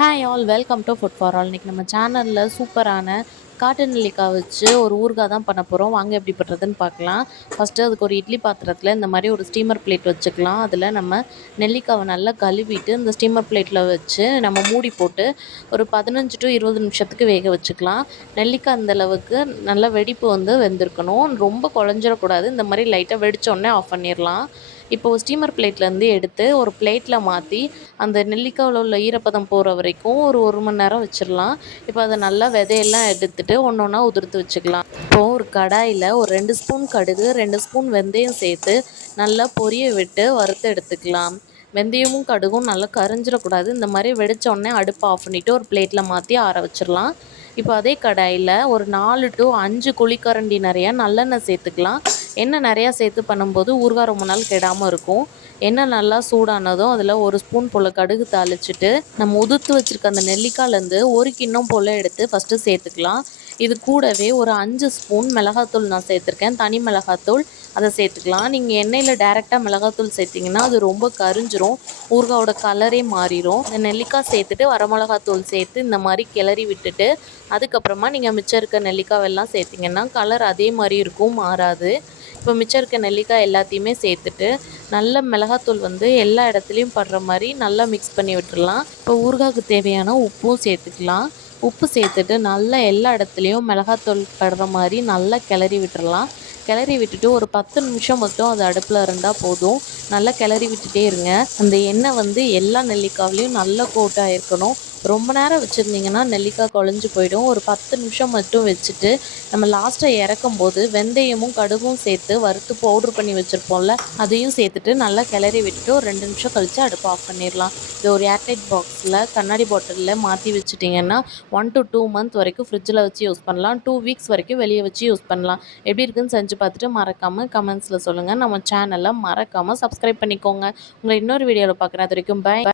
Hi all welcome to food for all. இன்றைக்கி நம்ம சேனலில் சூப்பரான காட்டு நெல்லிக்காய் வச்சு ஒரு ஊறுகாய் தான் பண்ண போகிறோம். வாங்க எப்படி பண்ணுறதுன்னு பார்க்கலாம். ஃபஸ்ட்டு அதுக்கு ஒரு இட்லி பாத்திரத்தில் இந்த மாதிரி ஒரு ஸ்டீமர் பிளேட் வச்சுக்கலாம். அதில் நம்ம நெல்லிக்காவை நல்லா கழுவிட்டு இந்த ஸ்டீமர் பிளேட்டில் வச்சு நம்ம மூடி போட்டு ஒரு 15 to 20 நிமிஷத்துக்கு வேக வச்சுக்கலாம். நெல்லிக்காய் அந்தளவுக்கு நல்லா வெடிப்பு வெந்திருக்கணும். ரொம்ப குழஞ்சிடக்கூடாது. இந்த மாதிரி லைட்டாக வெடித்தோடனே ஆஃப் பண்ணிடலாம். இப்போது ஸ்டீமர் பிளேட்லேருந்து எடுத்து ஒரு பிளேட்டில் மாற்றி அந்த நெல்லிக்காயில் உள்ள ஈரப்பதம் போகிற வரைக்கும் ஒரு மணி நேரம் வச்சிடலாம். இப்போ அதை நல்லா விதையெல்லாம் எடுத்துகிட்டு ஒன்று ஒன்றா உதிர்த்து வச்சுக்கலாம். இப்போது ஒரு கடாயில் ஒரு 2 ஸ்பூன் கடுகு 2 ஸ்பூன் வெந்தயம் சேர்த்து நல்லா பொரிய விட்டு வறுத்து எடுத்துக்கலாம். வெந்தயமும் கடுகும் நல்லா கரிஞ்சிடக்கூடாது. இந்த மாதிரி வெடித்தோடனே அடுப்பை ஆஃப் பண்ணிவிட்டு ஒரு பிளேட்டில் மாற்றி ஆற வச்சிடலாம். இப்போ அதே கடாயில் ஒரு 4 to 5 குழிக்கரண்டி நிறையா நல்லெண்ணெய் சேர்த்துக்கலாம். எண்ணெய் நிறையா சேர்த்து பண்ணும்போது ஊறுகாய் ரொம்ப நாள் கெடாமல் இருக்கும். எண்ணெய் நல்லா சூடானதும் அதில் 1 ஸ்பூன் போல் கடுகு தாளிச்சிட்டு நம்ம உதுத்து வச்சுருக்க அந்த நெல்லிக்காயிலேருந்து 1 கிண்ணம் போல் எடுத்து ஃபஸ்ட்டு சேர்த்துக்கலாம். இது கூடவே ஒரு 5 ஸ்பூன் மிளகாத்தூள் நான் சேர்த்துருக்கேன். தனி மிளகாத்தூள் அதை சேர்த்துக்கலாம். நீங்கள் எண்ணெயில் டைரெக்டாக மிளகாத்தூள் சேர்த்திங்கன்னா அது ரொம்ப கரிஞ்சிரும், ஊறுகாயோட கலரே மாறிடும். இந்த நெல்லிக்காய் சேர்த்துட்டு வரமிளகாத்தூள் சேர்த்து இந்த மாதிரி கிளறி விட்டுட்டு அதுக்கப்புறமா நீங்கள் மிச்சம் இருக்க நெல்லிக்காவெல்லாம் சேர்த்திங்கன்னா கலர் அதே மாதிரி இருக்கும், மாறாது. இப்போ மிச்சம் இருக்க நெல்லிக்காய் எல்லாத்தையுமே சேர்த்துட்டு நல்ல மிளகாத்தூள் எல்லா இடத்துலையும் படுற மாதிரி நல்லா மிக்ஸ் பண்ணி விட்டுடலாம். இப்போ ஊறுகாய்க்கு தேவையான உப்பும் சேர்த்துக்கலாம். உப்பு சேர்த்துட்டு நல்லா எல்லா இடத்துலையும் மிளகாத்தூள் படுற மாதிரி நல்லா கிளறி விட்டுடலாம். கிளறி விட்டுட்டு ஒரு 10 நிமிஷம் மட்டும் அது அடுப்பில் இருந்தால் போதும். நல்லா கிளறி விட்டுட்டே இருங்க. அந்த எண்ணெய் எல்லா நெல்லிக்காவிலையும் நல்லா கோட்டாக இருக்கணும். ரொம்ப நேரம் வச்சுருந்திங்கன்னா நெல்லிக்காய் குழஞ்சி போயிடும். ஒரு 10 நிமிஷம் மட்டும் வச்சுட்டு நம்ம லாஸ்ட்டாக இறக்கும் போது வெந்தயமும் கடுகும் சேர்த்து வறுத்து பவுட்ரு பண்ணி வச்சுருப்போம்ல, அதையும் சேர்த்துட்டு நல்லா கிளறி விட்டுட்டு ஒரு 2 நிமிஷம் கழித்து அடுப்பை ஆஃப் பண்ணிடலாம். இது ஒரு ஏர்டைட் பாக்ஸில் கண்ணாடி பாட்டிலில் மாற்றி வச்சுட்டிங்கன்னா 1 to 2 month வரைக்கும் ஃப்ரிட்ஜில் வச்சு யூஸ் பண்ணலாம். 2 வீக்ஸ் வரைக்கும் வெளியே வச்சு யூஸ் பண்ணலாம். எப்படி இருக்குன்னு செஞ்சு பார்த்துட்டு மறக்காமல் கமெண்ட்ஸில் சொல்லுங்கள். நம்ம சேனலை மறக்காமல் சப்ஸ்கிரைப் பண்ணிக்கோங்க. உங்களை இன்னொரு வீடியோவில் பார்க்குறேன். அது வரைக்கும் பை.